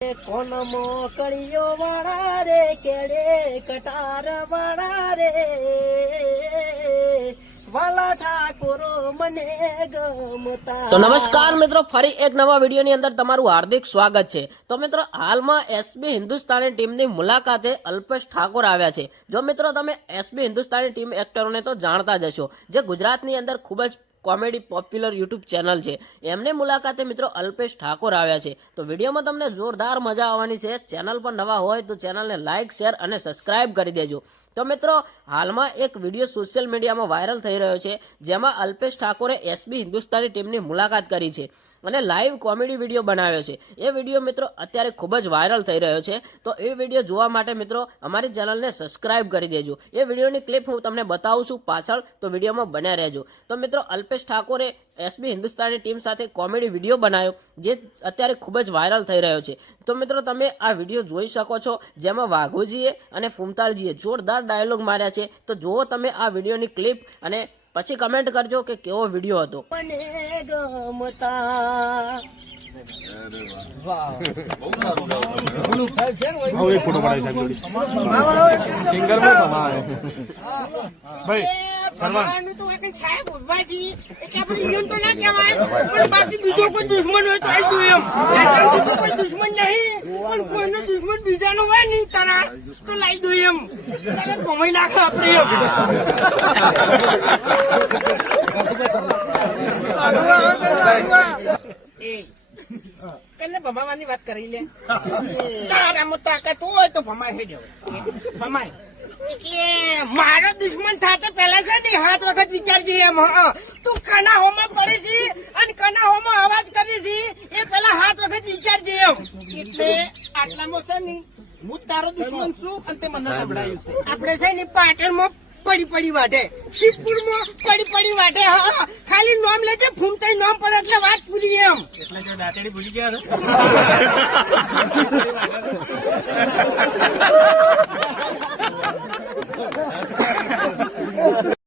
કોન મોકળીઓ વાળા રે, કેડે કટાર વાળા રે? વાલા મને ગમતા તો નમસ્કાર મિત્રો, ફરી એક નવા વિડીયોની અંદર તમારું હાર્દિક સ્વાગત છે. તો મિત્રો, હાલમાં એસબી હિન્દુસ્તાની ટીમની મુલાકાતે અલ્પેશ ઠાકોર આવ્યા છે. જો મિત્રો, તમે એસબી હિન્દુસ્તાની ટીમ એક્ટરોને તો જાણતા જ હશો. જે ગુજરાતની અંદર ખૂબ જ કોમેડી પોપ્યુલર યુટ્યુબ ચેનલ છે. એમની મુલાકાતે મિત્રો અલ્પેશ ઠાકોર આવ્યા છે. તો વિડીયોમાં તમને જોરદાર મજા આવવાની છે. ચેનલ પર નવા હોય તો ચેનલને લાઇક શેર અને સબસ્ક્રાઇબ કરી દેજો. તો મિત્રો, હાલમાં એક વીડિયો સોશિયલ મીડિયામાં વાયરલ થઈ રહ્યો છે, જેમાં અલ્પેશ ઠાકોરે એસબી હિન્દુસ્તાની ટીમની મુલાકાત કરી છે અને લાઈવ કોમેડી વીડિયો બનાવ્યો છે. એ વીડિયો મિત્રો અત્યારે ખૂબ જ વાયરલ થઈ રહ્યો છે. તો એ વીડિયો જોવા માટે મિત્રો, અમારી ચેનલને સબસ્ક્રાઇબ કરી દેજો. એ વિડીયોની ક્લિપ હું તમને બતાવું છું પાછળ, તો વિડીયોમાં બન્યા રહેજો. તો મિત્રો, અલ્પેશ ઠાકોરે એસબી હિન્દુસ્તાની ટીમ સાથે કોમેડી વીડિયો બનાવ્યો, જે અત્યારે ખૂબ જ વાયરલ થઈ રહ્યો છે. તો મિત્રો, તમે આ વીડિયો જોઈ શકો છો, જેમાં વાઘોજીએ અને ફૂમતાલજીએ જોરદાર ડાયલોગ માર્યા છે તો જુઓ તમે આ વિડીયોની ક્લિપ અને પછી કમેન્ટ કરજો કે કેવો વીડિયો હતો. મને ગમતા. હવે એક ફોટો પડાવી સાહેબ જોડી સિંગરમાં તમારે. ભાઈ ભગવાનનું તો એક સાહેબ ઉભવાજી એટલે આપણે ઈયન તો ના કહેવાય. પણ બાકી બીજો કોઈ દુશ્મન હોય તો આવી એમ. એચાલથી કોઈ દુશ્મન નહીં. પણ કોઈનો દુશ્મન બીજાનો હોય નહીં તારા. તો લાવી દો. એમ કમાઈ નાખે આપણે એમ. એ. ભમાવાની વાત કરી લે. તારામાં તાકાત હોય તો ભમાય હે જવો ભમાય. એટલે મારો દુશ્મન થાતે પહેલા છે ને હાથ વખત વિચારજે એમ હા તું કના હોમાં પડે છે અને કના હોમાં અવાજ કરે છે એ પેલા હાથ વખત વિચારજે એમ. એટલે આટલામાં છે ને હું તારો દુશ્મન છું અને તે મને નબળાયું છે. આપણે છે ને પાટણમાં પડી પડી વાઢે. શિવપુરમાં પડી પડી વાઢે. હા ખાલી નામ લેજે ફૂમતાઈ નામ પર એટલે વાત પૂરી એમ. એટલે જો દાંતેડી ભૂલી ગયા છો.